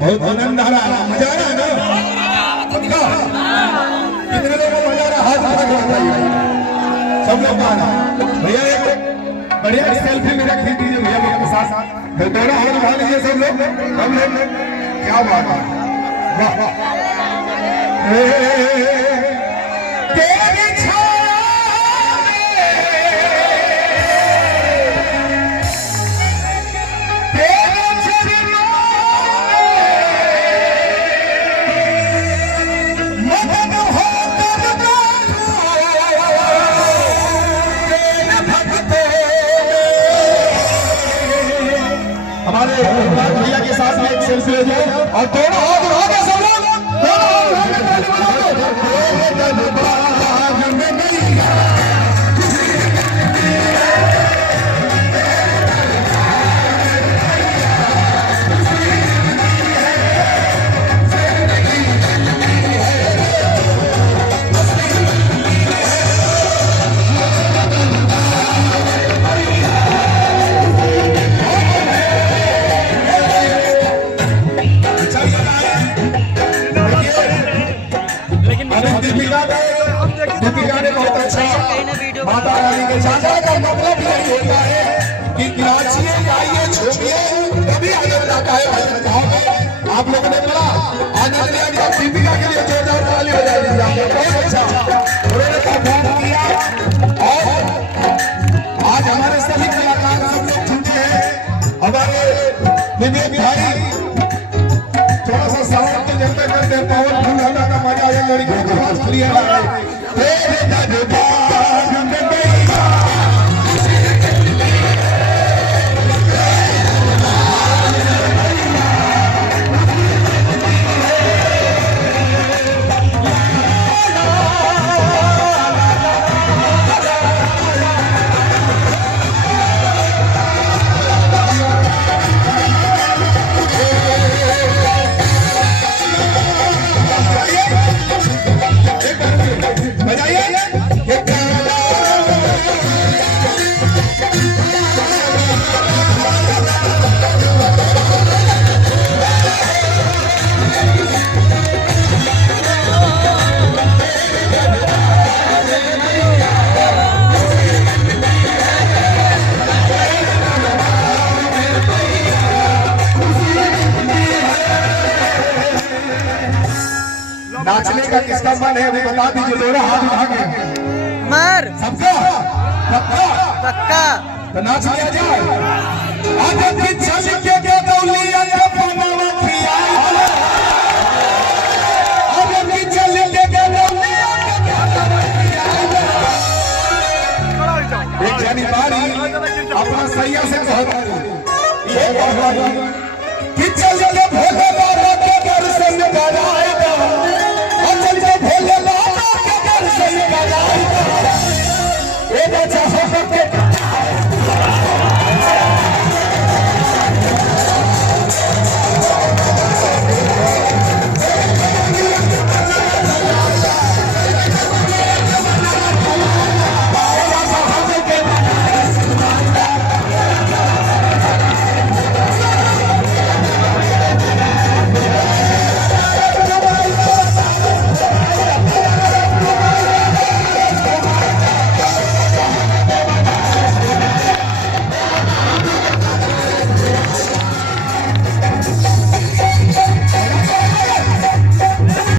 बहुत आनंद आ रहा है, मजा आ रहा है ना? पक्का? कितने लोगों को मजा आ रहा है? हाथ खड़ा कर दीजिए। सब लोग आ रहा है। भैया एक बढ़िया सेल्फी मेरा खींच दीजिए भैया मेरे साथ। दोनों हाथ उठा लीजिए सब लोग। सब लोग क्या बात है, वाह वाह। तेरी छाया हमारे भैया के साथ में एक सेल्फी ले जाओ और दोनों हाथ उठा के सब लोग दोनों हाथ उठा के दीपिका ने बहुत अच्छा माता रानी के चाचा का मतलब यही होता है कि नाचिए गाइए झूमिए तभी आनंद आता है भजन भाव में। आप लोगों ने बड़ा आनंद लिया। जब दीपिका के लिए जोरदार ताली हो जाएगी। बहुत अच्छा उन्होंने परफॉर्म किया और आज हमारे सभी कलाकार सब लोग जुटे हैं। हमारे विवेक भाई थोड़ा सा साउंड के जनता कर देता हूँ, फूल हटा का मजा आया। लड़कियों का आवाज क्लियर आ रहा है। नाचने का किसका मन है वो बता दीजिए। दोनों हाथ उठा के मर सबका पक्का पक्का तो नाच लिया जाए। आज की चल के दौलिया के पनावा पिया आज की चल के दौलिया के पनावा पिया। एक जानी बारी अपना सैया से कहता है ये कि चल के भोला